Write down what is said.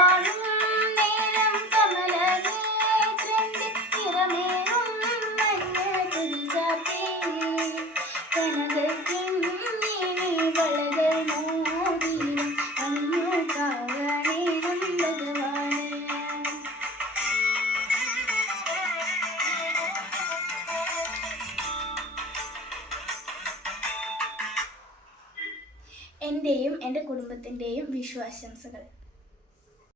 കാണും നേരം കമലനേത്രന്റെ നിറമേറും മഞ്ഞത്തുൽ ചാർത്തി കനകക്കിങ്ങിണി വളകൾ മോതിരം അണിഞ്ഞു കാവണേണം ഭഗവാനെ. എൻ്റെയും എൻ്റെ കുടുംബത്തിൻ്റെയും വിഷു ആശംസകൾ.